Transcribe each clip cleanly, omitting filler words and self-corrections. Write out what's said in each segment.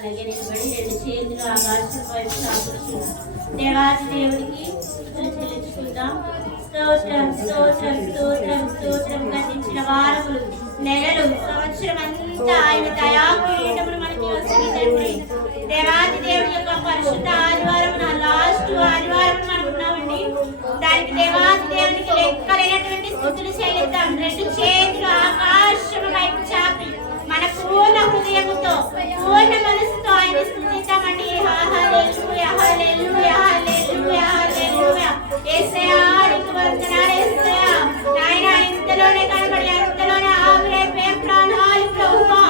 అలాగే నిలబడి రెండు చేతులు ఆకాశం వైపు సాగుతున్నాం. దేవాది దేవుడికి స్తుతులు చెల్లించుకుందాం. స్తోత్రం స్తోత్రం స్తోత్రం స్తోత్రం. గతించిన వారములు నెలలు సంవత్సరం అంతా ఆయన దయాపీఠములు మనకి వచ్చింది తండ్రి. దేవాది దేవుడి యొక్క పరిశుద్ధ ఆదివారం లాస్ట్ ఆదివారం అనుకున్నామండి. దానికి దేవాది దేవునికి లెక్కలేనటువంటి స్తుతులు చెల్లిద్దాం. రెండు చేతులు ఆకాశం వైపు చాపి మన పూర్ణ హృదయముతో పూర్ణ మనసుతో ఆయన స్తుతిద్దామండి. హల్లెలూయా హల్లెలూయా హల్లెలూయా హల్లెలూయా. యేసయ్యా నీకు వందనాలు యేసయ్యా. నాయనా ఇంతలోనే కనబడి అంతలోనే ఆవిరైపోయే ప్రాణాలు ప్రభువా.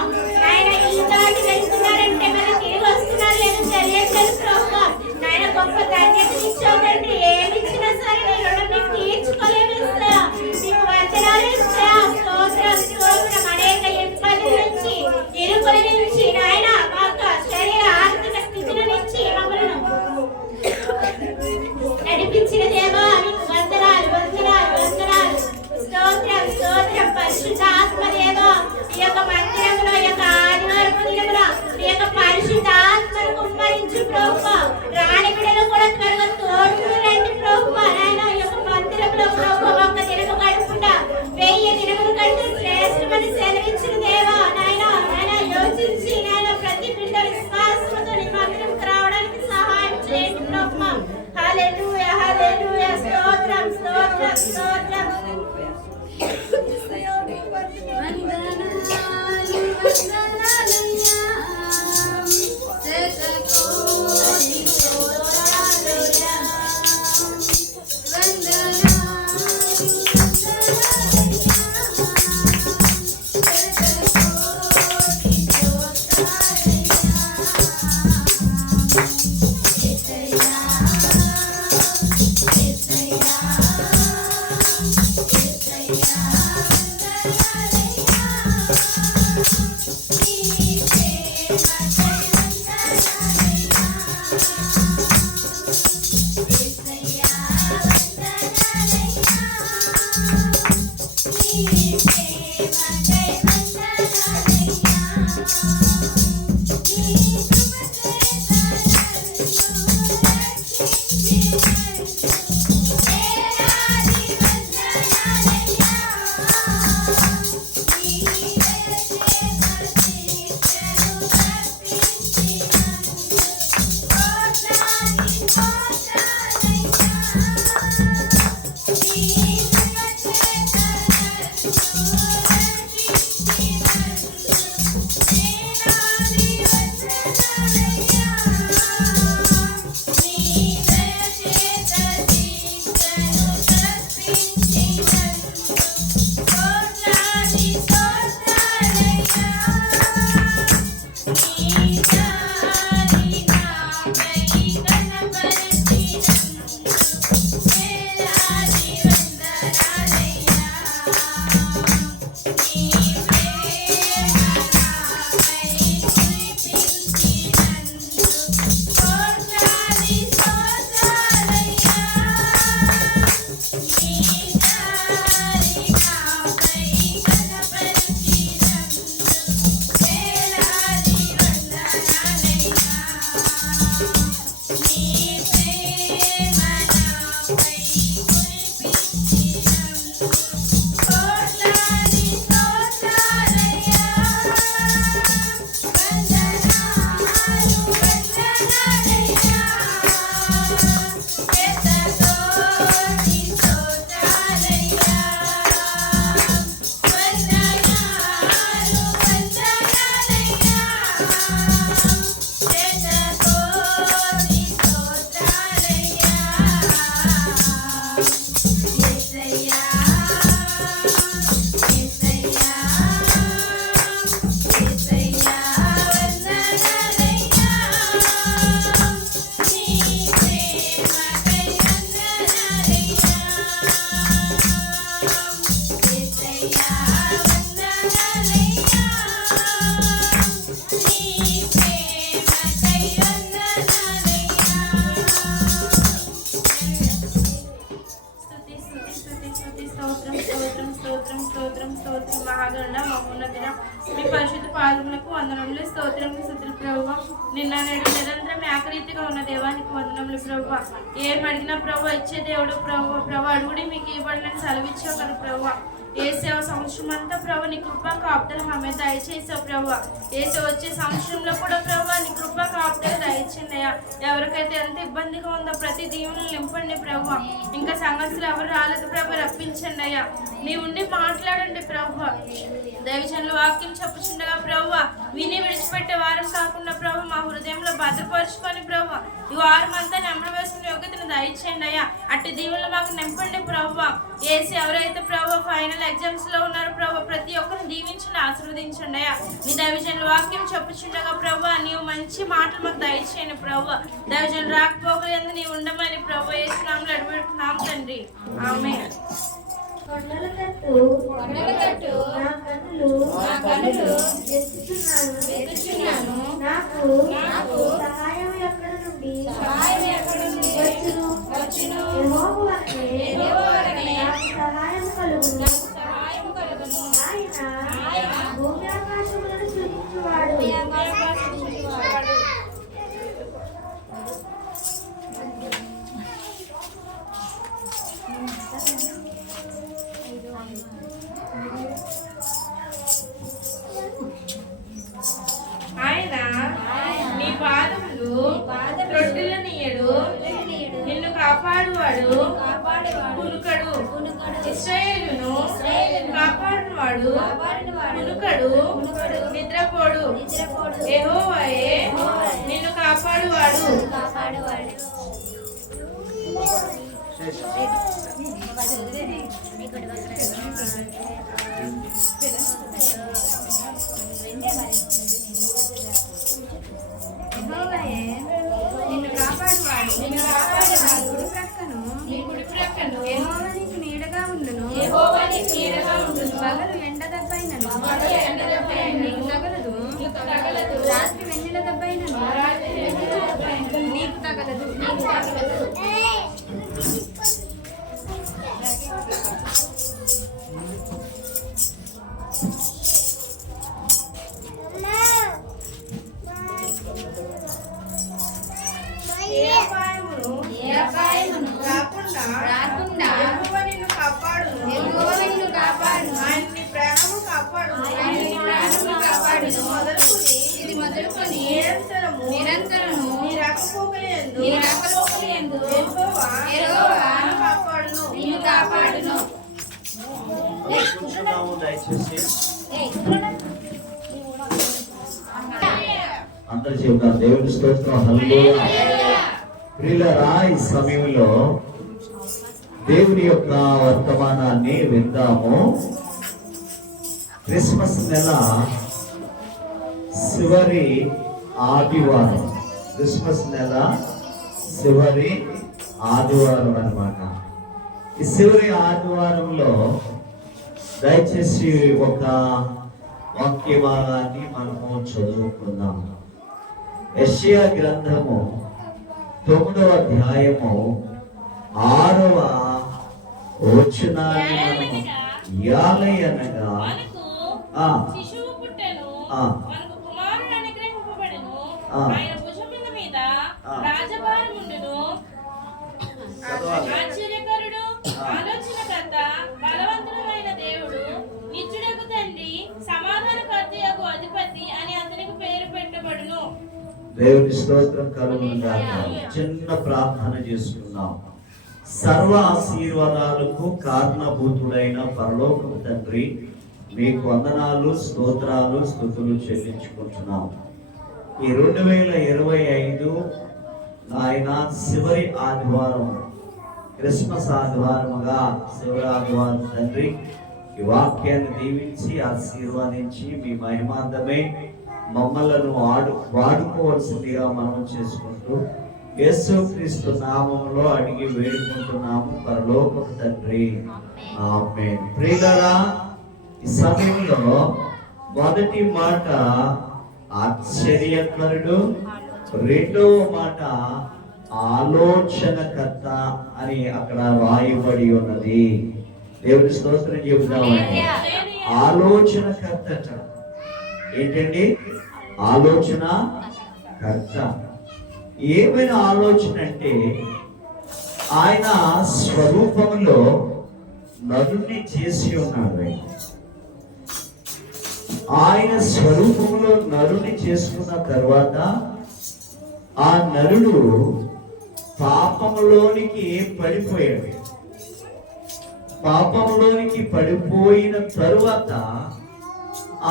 నాయనా ఈ దాటి వెళ్తున్నారంటే మనం తిరిగి వస్తున్నారు లేదో తెలియట్లేదు ప్రభువా. నాయన గొప్ప ధన్యత ఇచ్చావు తండ్రి. ఏమి ఇచ్చినా సరే నీ రుణం మీకు తీర్చుకోలేము యేసయ్యా. నీకు వందనాలు యేసయ్యా. స్తోత్రం స్తోత్రం. అనేక ఇబ్బందుల నుంచి ఇరుకుల నుంచి నాయన మాకు శరీర ఆర్థిక స్థితుల నుంచి మమ్మల్ని నడిపించిన దేవా నీకు వందనాలు వందనాలు వందనాలు. స్తోత్రం స్తోత్రం. పరిశుద్ధాత్మ దేవా ఈ యొక్క మందిరంలో ఈ యొక్క ఆదివారపు దినమున ఈ యొక్క పరిశుద్ధాత్మను కుమ్మరించు ప్రభువా. రాణి బిడ్డలు కూడా త్వరగా తోడుకుని రండి ప్రభువా. నాయన ఈ యొక్క మందిరంలో ప్రభువా ఒక్క దినము గడపకుండా 1000 దినముల కంటే శ్రేష్టమని సెలవించిన దేవా. నాయన నాయన యోచించి నాయన ప్రతి బిడ్డ విశ్వాసంతో నీ మందిరంకు రావడానికి సహాయం చేయండి ప్రభువా. హల్లెలూయా హల్లెలూయా. స్తోత్రం స్తోత్రం స్తోత్రం. మహోన్నతుడ, మీ పరిశుద్ధ పాదములకు వందనములు, స్తోత్రములు, స్తుతులు ప్రభువా. నిన్న నేడు నిరంతరం ఏకరీతిగా ఉన్న దేవానికి వందనములు ప్రభువా. ఏం అడిగినా ప్రభువా ఇచ్చే దేవుడు ప్రభువా. అడుగుడి మీకు ఇవ్వబడినని సెలవిచ్చావు కదా ప్రభువా. ఏసేవ సంవత్సరం అంతా ప్రభు నీ కృప కాపుదల మా మీద దయచేసావు ప్రభు. ఏసే వచ్చే సంవత్సరంలో కూడా ప్రభు నీ కృప కాపుదల దయచేయండి అయ్యా. ఎవరికైతే ఎంత ఇబ్బందిగా ఉందో ప్రతి దీవులను నింపండి ప్రభు. ఇంకా సంఘస్థులు ఎవరు రాలేదు ప్రభు, రప్పించండి అయ్యా. నీ ఉండి మాట్లాడండి ప్రభు. దైవజనుల వాక్యం చెప్పుచుండగా ప్రభు విని విడిచిపెట్టే వారం కాకుండా ప్రభు మా హృదయంలో భద్రపరుచుకొని ప్రభు ఈ వారం అంతా నెమ్మడి వేసుకునే యోగ్యతను దయచేయండి అయ్యా. అట్టి దీవులు మాకు నింపండి ప్రభు. ఏసి ఎవరైతే ప్రభు ఫైనల్ ఎగ్జామ్స్ లో ఉన్నారు ప్రభు, ప్రతి ఒక్కరిని దీవించండి, ఆశీర్వదించండి అయ్యా. నీ దైవజనుల వాక్యం చెప్పుచుండగా ప్రభు నీవు మంచి మాటలు మాకు దయచేయండి ప్రభు. దైవజనులు రాకపోకలేదు నీవు ఉండమని ప్రభు యేసు నామములో అడుగుతున్నాం తండ్రి, ఆమేన్. కొండల తట్టు నా కన్నులు ఎత్తుచున్నాను. నాకు సహాయం ఎక్కడ నుండి వచ్చును? యెహోవానే నాకు సహాయం కలుగును. ఆయన భూమి ఆకాశములను సృజించువాడు. ఆయన నీ పాదములు రొట్టెలనీయడు, నిన్ను కాపాడువాడు కునుకడు. ఇశ్రాయేలును కాపాడువాడు కునుకడు, నిద్రపోడు. యెహోవాయే నిన్ను కాపాడువాడు. నిన్ను కాపాడువాడు నీ కుడి ప్రక్కను యెహోవా నీకు నీడగా ఉండును. పగలు ఎండ దెబ్బైనను నీకు తగలదు, రాత్రి వెన్నెల దెబ్బైనను నీకు తగలదు. ఏ అపాయమును రాకుండా యెహోవా నిన్ను కాపాడును. ఆయన నీ ప్రాణము కాపాడును. ఇది మొదలుకొని నిరంతరము నీ రాకపోకలందు యెహోవా నిన్ను కాపాడును. అందరూ చెబుతాం దేవుని స్తోత్రం, హల్లెలూయా. ప్రియులారా, ఈ సమయంలో దేవుని యొక్క వర్తమానాన్ని విందాము. క్రిస్మస్ నెల చివరి ఆదివారం, క్రిస్మస్ నెల చివరి ఆదివారం అన్నమాట. ఈ చివరి ఆదివారంలో దయచేసి ఒక వాక్య భాగాన్ని మనము చదువుకుందాం. యెషయా గ్రంథము 9వ అధ్యాయము 6వ వచనాన్ని మనము యాలయనగా శిశువు పుట్టెను, మనకు కుమారుడు అనుగ్రహింపబడెను, ఆయన భుజముల మీద రాజభారం ఉండును. ఆశ్చర్యకరుడు, ఆలోచనకర్త, బలవంతుడైన దేవుడు, నిత్యుడగు తండ్రి, సమాధానకర్తయగు అధిపతి అని అతనికి పేరు పెట్టబడును. దేవుని స్తోత్రం కలుగును గాక. చిన్న ప్రార్థన చేసుకుందాం. సర్వ ఆశీర్వాదాలకు కారణభూతుడైన పరలోకపు తండ్రి, మీకు వందనాలు, స్తోత్రాలు, స్తుతులు చెల్లించుకుంటున్నాం. ఈ 2025 ఆయన చివరి ఆదివారం, క్రిస్మస్ ఆదివారముగా చివరి ఆదివారం తండ్రి ఈ వాక్యాన్ని దీవించి ఆశీర్వాదించి మీ మహిమార్థమే మమ్మలను వాడుకోవాల్సిందిగా మనం చేసుకుంటూ యేసుక్రీస్తు నామములో అడిగి వేడుకుంటున్నాము పరలోకపు తండ్రి, ఆమేన్. ప్రియులారా, ఈ సమయంలో మొదటి మాట ఆశ్చర్యకరుడు, రెండవ మాట ఆలోచనకర్త అని అక్కడ రాయబడి ఉన్నది. దేవుని స్తోత్రం చెబుతామండి. ఆలోచనకర్త. ఏంటండి? ఆలోచన కర్త. ఏమైనా ఆలోచన అంటే ఆయన స్వరూపంలో నరుణ్ణి చేసి ఉన్నాడు. ఆయన స్వరూపంలో నరుని చేసుకున్న తర్వాత ఆ నరుడు పాపంలోనికి పడిపోయాడు. పాపంలోనికి పడిపోయిన తరువాత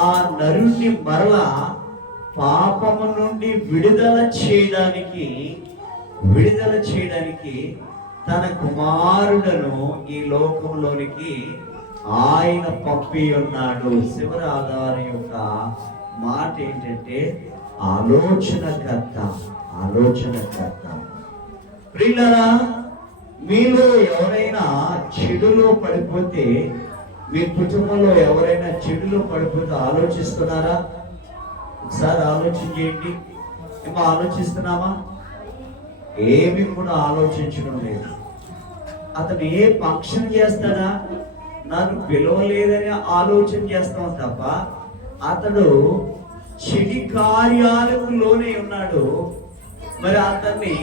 ఆ నరుణ్ణి మరలా పాపము నుండి విడుదల చేయడానికి తన కుమారుడను ఈ లోకంలోనికి ఆయన పంపి ఉన్నాడు. శివరి ఆధారం యొక్క మాట ఏంటంటే ఆలోచనకర్త. ప్రియులారా, మీలో ఎవరైనా చెడులో పడిపోతే, మీ కుటుంబంలో ఎవరైనా చెడులో పడిపోతే ఆలోచిస్తున్నారా? ఒకసారి ఆలోచన చేయండి. ఏమో ఆలోచిస్తున్నామా? ఏమి కూడా ఆలోచించడం లేదు. అతను ఏ ఫంక్షన్ చేస్తాడా, నన్ను పిలవలేదని ఆలోచన చేస్తాం తప్ప అతడు చెడు కార్యాలకు లోనే ఉన్నాడు. మరి అతన్ని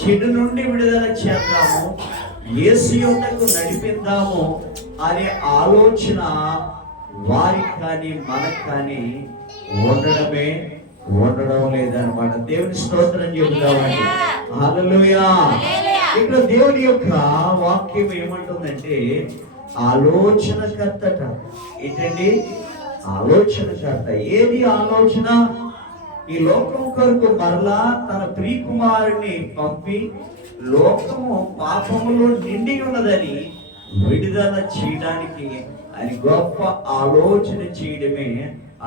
చెడు నుండి విడుదల చేద్దాము, యేసు యొద్దకు నడిపిద్దాము అనే ఆలోచన వారికి కానీ మనకు కానీ ఉండడం లేదన్నమాట. దేవుని స్తోత్రం చెబుతామండి. హల్లెలూయా. ఇక్కడ దేవుని యొక్క వాక్యం ఏమంటుందంటే ఆలోచనకర్త. ఏంటండి? ఆలోచనకర్త. ఏది ఆలోచన? ఈ లోకం కొరకు మరలా తన ప్రియకుమారుని పంపి లోకము పాపములో నిండి ఉన్నదని విడుదల చేయడానికి ఆయన గొప్ప ఆలోచన చేయడమే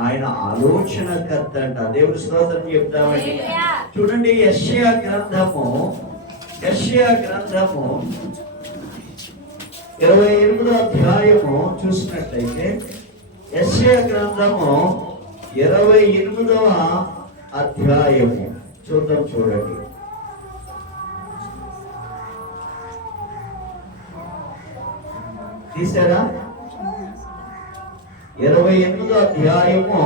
ఆయన ఆలోచనకర్త అంట. దేవుని స్తోత్రం చెప్తామండి. చూడండి, యెషయా గ్రంథము 28వ అధ్యాయము చూసినట్లయితే, యెషయా గ్రంథము 28వ అధ్యాయము చూడండి. తీసారా? 28వ అధ్యాయము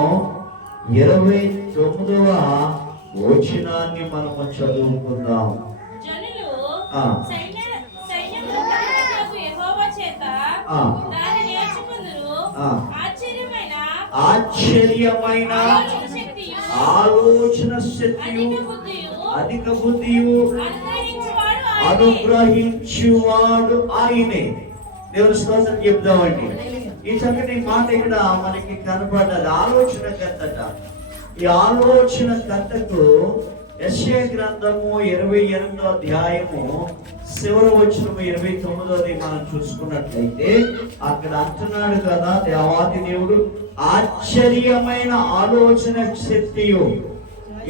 29వ వచనాన్ని మనము చదువుకుందాం. ఆశ్చర్యమైన ఆలోచన శక్తియు అధిక బుద్ధియు అనుగ్రహించువాడు ఆయనే. దేవుని స్తోత్రం చెప్దామండి. ఈ చక్కటి మాట ఇక్కడ మనకి కనపడ్డది. ఆలోచనకర్త. ఈ ఆలోచనకర్తకు యెషయా గ్రంథము 28వ అధ్యాయము చివరి వచనం 29ది మనం చూసుకున్నట్లయితే అక్కడ అంటున్నాడు కదా, దేవాది దేవుడు ఆశ్చర్యమైన ఆలోచన శక్తియు.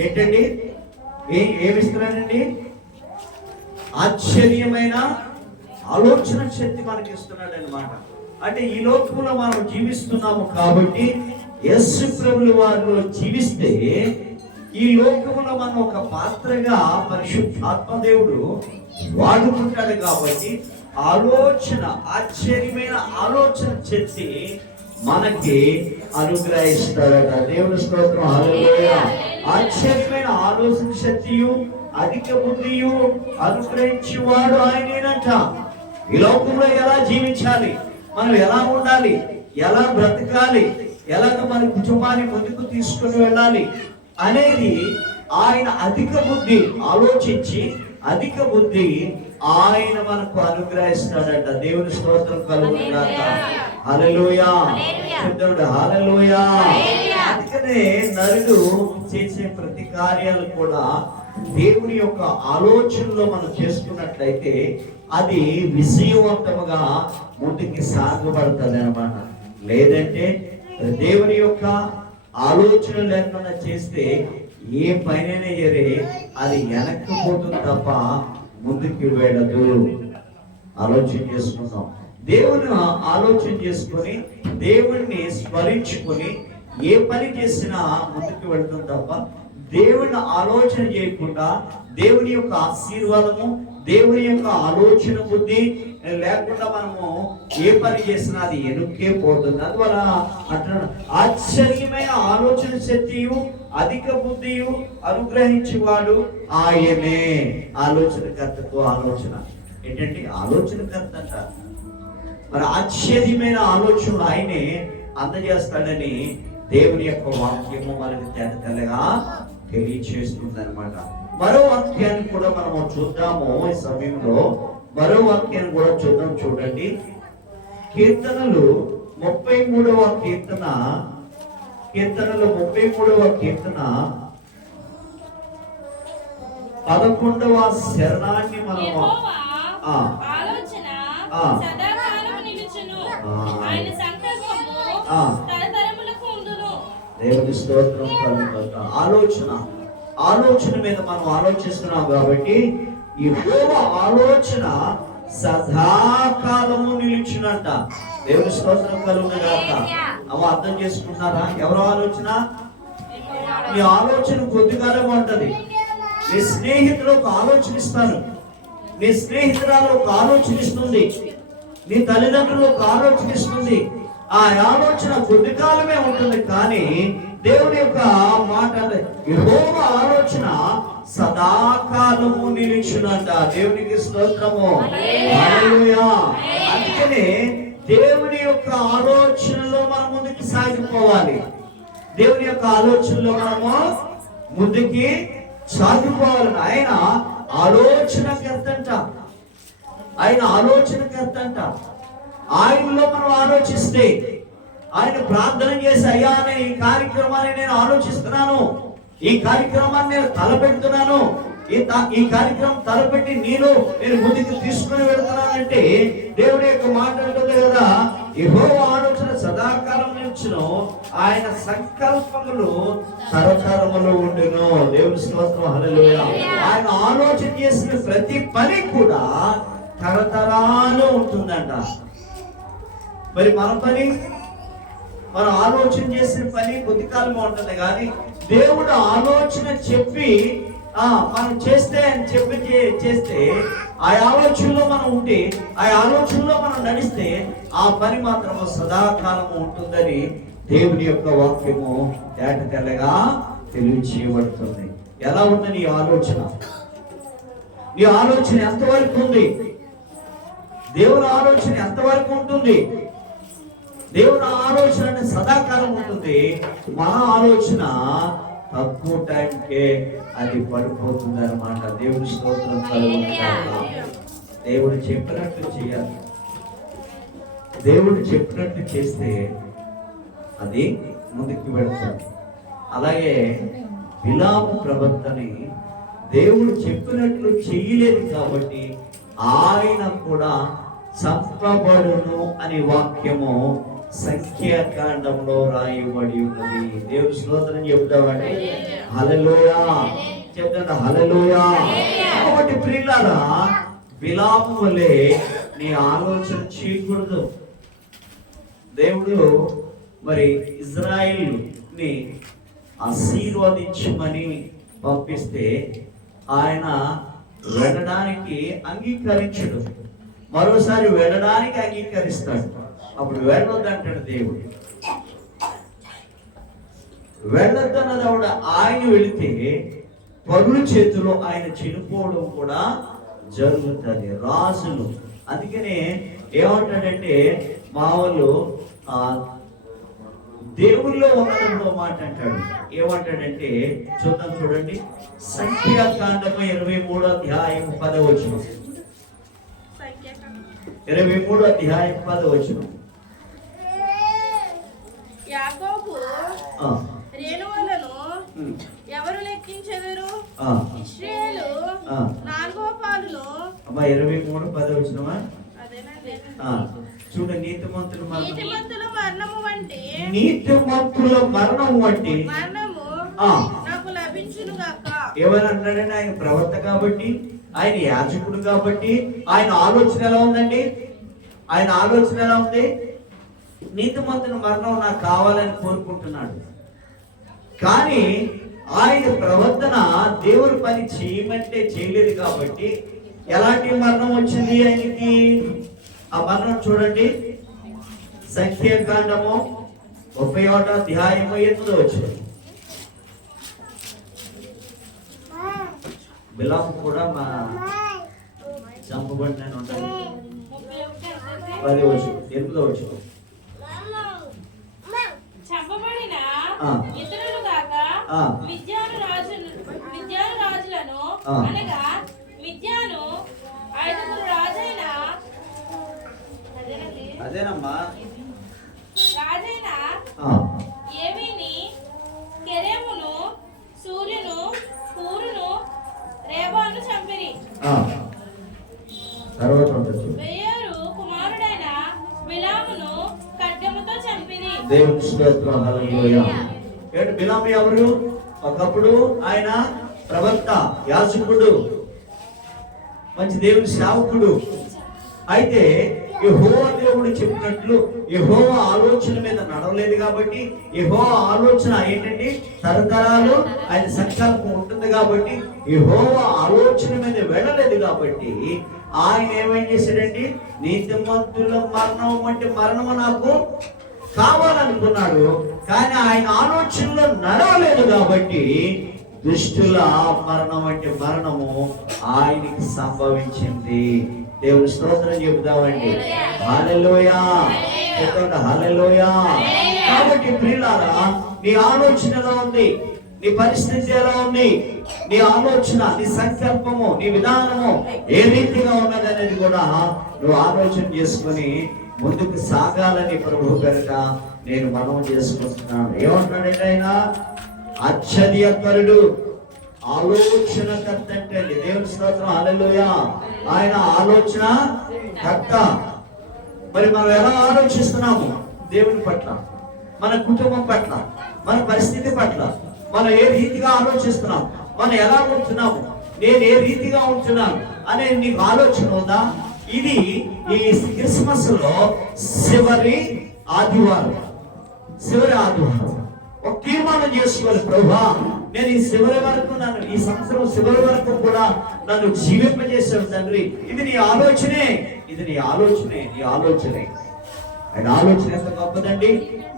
ఏంటండి? ఏమిస్తున్నాడండి? ఆశ్చర్యమైన ఆలోచన శక్తి మనకి ఇస్తున్నాడు అన్నమాట. అంటే ఈ లోకంలో మనం జీవిస్తున్నాము కాబట్టి యేసు ప్రభువు వారిలో జీవిస్తే ఈ లోకంలో మనం ఒక పాత్రగా పరిశుద్ధాత్మ దేవుడు వాడుకుంటాడు. కాబట్టి ఆశ్చర్యమైన ఆలోచన శక్తి మనకి అనుగ్రహిస్తాడట. దేవుని స్తోత్రం. హల్లెలూయా. ఆశ్చర్యమైన ఆలోచన శక్తియు అధిక బుద్ధియు అనుగ్రహించేవాడు ఆయనేనంట. ఈ లోకంలో ఎలా జీవించాలి, మనం ఎలా ఉండాలి, ఎలా బ్రతకాలి, ఎలాగ మన కుటుంబాన్ని ముందుకు తీసుకుని వెళ్ళాలి అనేది ఆయన అధిక బుద్ధి ఆలోచించి అధిక బుద్ధి ఆయన మనకు అనుగ్రహిస్తాడట. దేవుని స్తోత్రం కలుగును గాక. హల్లెలూయా. చెప్తాడు హల్లెలూయా. అందుకనే నరుడు చేసే ప్రతి కార్యాలు కూడా దేవుని యొక్క ఆలోచనలో మనం చేసుకున్నట్లయితే అది విజయవంతముగా ముందుకి సాగబడుతుంది అన్నమాట. లేదంటే దేవుని యొక్క ఆలోచన లేకుండా చేస్తే ఏ పైన చేరే అది వెనక్కి పోతుంది తప్ప ముందుకు వెళ్ళదు. ఆలోచన చేసుకుందాం. దేవుని ఆలోచన చేసుకొని దేవుణ్ణి స్మరించుకొని ఏ పని చేసినా ముందుకు వెళ్తుంది తప్ప దేవుని ఆలోచన చేయకుండా దేవుని యొక్క ఆశీర్వాదము దేవుని యొక్క ఆలోచన బుద్ధి లేకుండా మనము ఏ పని చేసినా అది ఎనుకే పోతుంది. అందువల్ల అంటున్నాడు, ఆశ్చర్యమైన ఆలోచన శక్తియు అధిక బుద్ధియు అనుగ్రహించేవాడు ఆయనే. ఆలోచనకర్తకు ఆలోచన ఏంటంటే ఆలోచనకర్త అంట. మరి ఆశ్చర్యమైన ఆలోచనలు ఆయనే అందజేస్తాడని దేవుని యొక్క వాక్యము మనకి తెల్లగా తెలియచేస్తుంది అనమాట. మరో వాక్యాన్ని కూడా మనము చూద్దాము. ఈ సమయంలో మరో వాక్యాన్ని కూడా చూద్దాం. చూడండి, కీర్తనలు 33వ కీర్తన, కీర్తనలు 33వ కీర్తన 11వ శరణాన్ని మనము యెహోవా ఆలోచన సదాకాలము నిలుచును, ఆయన సంకల్పము తరతరములకు ఉండును. దేవుని స్తోత్రం కలుగును. ఆలోచన మీద మనం ఆలోచిస్తున్నాం కాబట్టి యెహోవా ఆలోచన సదాకాలము నిలుచునంట. దేవుని స్తోత్రం కలుగును గాక. అవ అర్థం చేసుకుంటున్నారా? ఎవరో ఆలోచన? నీ ఆలోచన కొద్దికాలం ఉంటది. నీ స్నేహితుడు ఒక ఆలోచన ఇస్తాను, నీ స్నేహితురాలు ఒక ఆలోచన ఇస్తుంది, నీ తల్లిదండ్రులు ఒక ఆలోచన ఇస్తుంది. ఆ ఆలోచన కొద్ది కాలమే ఉంటుంది. కానీ దేవుని యొక్క మాట యెహోవా ఆలోచన సదాకాలము నిలుచునంట. దేవునికి స్తోత్రము, హల్లెలూయా. అందుకనే దేవుని యొక్క ఆలోచనలో మనం ముందుకు సాగిపోవాలి. దేవుని యొక్క ఆలోచనలో మనము ముందుకి సాగిపోవాలి. ఆయన ఆలోచనకర్తంట, ఆయన ఆలోచనకర్తంట. ఆయనలో మనం ఆలోచిస్తే, ఆయన ప్రార్థన చేసి, అయ్యా నేను ఈ కార్యక్రమాన్ని నేను ఆలోచిస్తున్నాను, ఈ కార్యక్రమాన్ని నేను తలపెడుతున్నాను, ఈ కార్యక్రమం తలపెట్టి నేను ముందుకు తీసుకుని వెళ్తున్నానంటే దేవుడి యొక్క మాట ఉంటుంది కదా, యెహోవా ఆలోచన సదాకాలం నిలుచును, ఆయన సంకల్పములు తరతరములు ఉండును. దేవుని స్తోత్రం, హల్లెలూయా. ఆయన ఆలోచన చేసిన ప్రతి పని కూడా తరతరాలు ఉంటుందంట. మరి మన పని, మనం ఆలోచన చేసిన పని కొద్ది కాలంగా ఉంటుంది. కానీ దేవుడు ఆలోచన చెప్పి మనం చేస్తే అని చెప్పి చేస్తే, ఆ ఆలోచనలో మనం ఉంటే, ఆ ఆలోచనలో మనం నడిస్తే ఆ పని మాత్రము సదాకాలము ఉంటుందని దేవుని యొక్క వాక్యము తెల్లగా తెలియచేయబడుతుంది. ఎలా ఉంది నీ ఆలోచన? నీ ఆలోచన ఎంతవరకు ఉంది? దేవుని ఆలోచన ఎంతవరకు ఉంటుంది? దేవుని ఆలోచన అంటే సదాకాలం ఉంటుంది. మన ఆలోచన తక్కువ టైంకే అది పడిపోతుంది అనమాట. దేవుని స్తోత్రం కలుగును. దేవుడు చెప్పినట్టు చేయాలి. దేవుడు చెప్పినట్టు చేస్తే అది ముందుకు వెళ్తుంది. అలాగే బిలాము ప్రవర్తని దేవుడు చెప్పినట్లు చేయలేదు కాబట్టి ఆయన కూడా చంపబడును అనే వాక్యము సంఖ్యాకాండంలో రాయబడి ఉన్నది. దేవుని స్తోత్రం చెప్తామండి. హల్లెలూయా చెప్తాను, హల్లెలూయా. కాబట్టి ప్రియులారా, బిలాము వలె నీ ఆలోచన చేయకూడదు. దేవుడు మరి ఇజ్రాయిల్ని ఆశీర్వదించమని పంపిస్తే ఆయన వెళ్ళడానికి అంగీకరించడు. మరోసారి వెళ్ళడానికి అంగీకరిస్తాడు. అప్పుడు వెళ్ళొద్దంటాడు దేవుడు. వెళ్ళొద్దన్నది ఆవిడ. ఆయన వెళితే పరుల చేతిలో ఆయన చనిపోవడం కూడా జరుగుతుంది. రాజులు అందుకనే ఏమంటాడంటే, మా వాళ్ళు దేవుల్లో ఉన్నదంలో మాట అంటాడు. ఏమంటాడంటే చూద్దాం, చూడండి. సంఖ్యాకాండము 23వ అధ్యాయం 10వ వచనం. 23వ అధ్యాయం 10వ వచనం. యాకోబు రేణువులను ఎవరు లెక్కించెదరు? ఇశ్రాయేలు నాలుగో పాలును. అమ్మా 23:10 వచనమా? అదేనండి. చూడు, నీతిమంతుల మరణము వంటి, నీతిమంతుల మరణం వంటి మరణము నాకు లభించును గాక. ఏమని అంటాడంటే, ఆయన ప్రవర్త కాబట్టి, ఆయన యాజకుడు కాబట్టి ఆయన ఆలోచన ఎలా ఉందండి? ఆయన ఆలోచన ఎలా ఉంది? నీతిమంతుల మరణం నాకు కావాలని కోరుకుంటున్నాడు. కానీ ఆయన ప్రవర్తన దేవుడి పని చేయమంటే చేయలేదు కాబట్టి ఎలాంటి మరణం వచ్చింది ఆయనకి? ఆ మరణం చూడండి, సంఖ్యాకాండము 31వ అధ్యాయము 8వ వచనం. బిలాము కూడా మా చంపబడిన ఉంటాయి. 10వ వచనం, 8వ వచనం. చంపబడిన ఇతరులు కాక మిద్యాను రాజులను అనగా మిద్యాను 5 రాజైన అదేనమ్మా రాజైన ఏమీని, కెరెమును, సూర్యును, హూరును, రేబాను చంపిరి. బెయోరు కుమారుడైన బిలామును ఖడ్గముతో చంపిరి. దేవుని స్తోత్రం, హల్లెలూయా. ఏంటి బిలాము ఎవరు? ఒకప్పుడు ఆయన ప్రవక్త, యాజకుడు, మంచి దేవుని సేవకుడు. అయితే యెహోవా దేవుడు చెప్పినట్లు యెహోవా ఆలోచన మీద నడవలేదు కాబట్టి, యెహోవా ఆలోచన ఏంటంటే తరతరాలు ఆయన సంకల్పం ఉంటుంది కాబట్టి, యెహోవా ఆలోచన మీద వెళ్ళలేదు కాబట్టి ఆయన ఏమేం చేశాడండి? నీతిమంతుల మరణం అంటే మరణము నాకు కావాలనుకున్నాడు, కానీ ఆయన ఆలోచనలో నడవలేదు కాబట్టి దుష్టుల మరణం అంటే మరణము ఆయనకి సంభవించింది. దేవుని స్తోత్రం చెబుతామండి. హల్లెలూయా, హల్లెలూయా. కాబట్టి ప్రియులారా, నీ ఆలోచన ఎలా ఉంది? నీ పరిస్థితి ఎలా ఉంది? నీ ఆలోచన, నీ సంకల్పము, నీ విధానము ఏ రీతిగా ఉన్నది అనేది కూడా నువ్వు ఆలోచన చేసుకుని ముందుకు సాగాలని ప్రభు కనుక నేను మనం చేసుకుంటున్నాను. ఏమంటున్నాడంటే ఆయన ఆశ్చర్యకరుడు, ఆలోచనకర్త అంటే దేవుని స్తోత్రం, హల్లెలూయా. ఆయన ఆలోచన కర్త. మరి మనం ఎలా ఆలోచిస్తున్నాము దేవుని పట్ల, మన కుటుంబం పట్ల, మన పరిస్థితి పట్ల మనం ఏ రీతిగా ఆలోచిస్తున్నాం, మనం ఎలా ఉంటున్నాము, నేను ఏ రీతిగా ఉంటున్నాను అనే నీకు ఆలోచన ఉందా? ఇది ఈ క్రిస్మస్ లో చివరి ఆదివారం ఒక తీర్మానం చేసుకోవాలి. ప్రభువా, నేను ఈ చివరి వరకు ఈ సంవత్సరం చివరి వరకు కూడా నన్ను జీవింపజేసావు తండ్రి. ఇది నీ ఆలోచనే, ఇది నీ ఆలోచనే, నీ ఆలోచనే. ఆయన ఆలోచన ఎంత గొప్పదండి.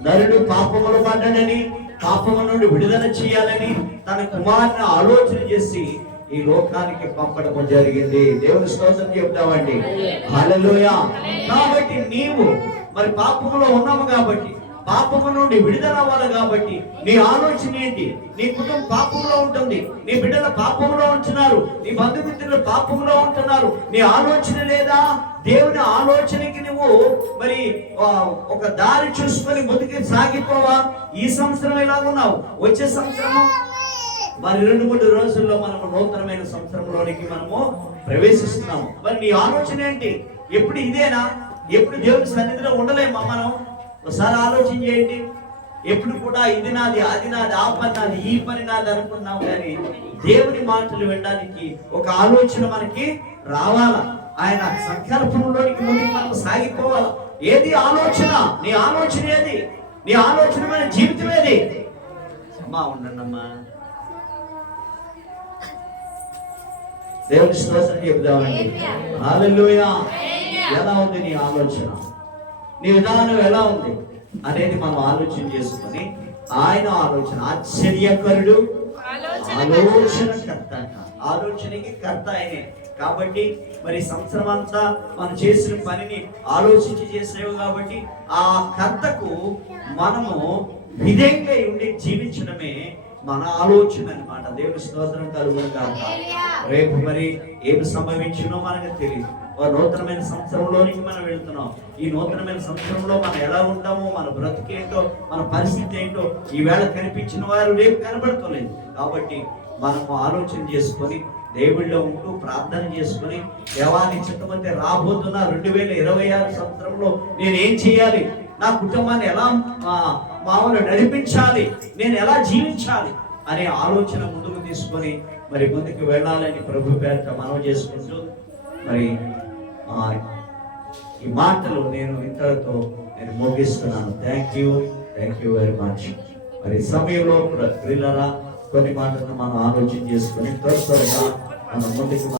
నరుడు పాపములు పడ్డాడని, పాపము నుండి విడుదల చేయాలని తన కుమారుని ఆలోచన చేసి ఈ లోకానికి పంపడం జరిగింది. దేవుని స్తోత్రం చెప్తామండి. హల్లెలూయా. కాబట్టి నీవు మరి పాపములో ఉన్నాము కాబట్టి, పాపము నుండి విడుదల అవ్వాలి కాబట్టి నీ ఆలోచన ఏంటి? నీ కుటుంబం పాపంలో ఉంటుంది, నీ బిడ్డల పాపంలో ఉంటున్నారు, నీ బంధుమిత్రులు పాపంలో ఉంటున్నారు. నీ ఆలోచన లేదా? దేవుని ఆలోచనకి నువ్వు మరి ఒక దారి చూసుకొని ముందుకు సాగిపోవా? ఈ సంవత్సరం ఎలా ఉన్నావు? వచ్చే సంవత్సరం మరి 2-3 రోజుల్లో మనము నూతనమైన సంవత్సరంలోనికి మనము ప్రవేశిస్తున్నాము. మరి నీ ఆలోచన ఏంటి? ఎప్పుడు ఇదేనా? ఎప్పుడు దేవుని సన్నిధిలో ఉండలేమా మనం? ఒకసారి ఆలోచన చేయండి. ఎప్పుడు కూడా ఇది నాది, అది నాది, ఆ పని నాది, ఈ పని నాది అనుకున్నాం, కానీ దేవుని మాటలు వినడానికి ఒక ఆలోచన మనకి రావాలా? ఆయన సంకల్పంలోనికి ముందుకు మనం సాగిపోవాలా? ఏది ఆలోచన? నీ ఆలోచన ఏది? నీ ఆలోచనమైన జీవితం ఏది? అమ్మా ఉండండమ్మా. దేవుని స్తోత్రం చెప్దామండి. హల్లెలూయా. ఎలా ఉంది నీ ఆలోచన? నీ విధానం ఎలా ఉంది అనేది మనం ఆలోచన చేసుకుని, ఆయన ఆలోచన ఆశ్చర్యకరుడు, ఆలోచన కర్త. ఆలోచనకి కర్త ఆయనే కాబట్టి మరి సంవత్సరం అంతా మనం చేసిన పనిని ఆలోచించి చేసేవి కాబట్టి ఆ కర్తకు మనము విధేయంగా ఉండి జీవించడమే మన ఆలోచన అన్నమాట. దేవుని స్తోత్రం కలుగును గాక. రేపు మరి ఏమి సంభవించినో మనకు తెలియదు. నూతనమైన సంవత్సరంలోనికి మనం వెళ్తున్నాం. ఈ నూతనమైన సంవత్సరంలో మనం ఎలా ఉంటామో, మన బ్రతికేంటో, మన పరిస్థితి ఏంటో ఈవేళ కనిపించిన వారు రేపు కనబడతలేదు. కాబట్టి మనము ఆలోచన చేసుకొని దేవుళ్ళో ఉంటూ ప్రార్థన చేసుకొని, దేవాన్ని చిత్తమైతే రాబోతున్న 2026 సంవత్సరంలో నేను ఏం చేయాలి, నా కుటుంబాన్ని ఎలా మామూలు నడిపించాలి, నేను ఎలా జీవించాలి అనే ఆలోచన ముందుకు తీసుకొని మరి ముందుకు వెళ్ళాలని ప్రభు పేరిట మనం చేసుకుంటూ మరి ఈ మాటలు నేను ఇంతటితో నేను ముగిస్తున్నాను. Thank you very much. మరి సమయంలో ప్రియులారా కొన్ని మాటలను మనం ఆలోచన చేసుకొని త్వరగా మనం ముందుకు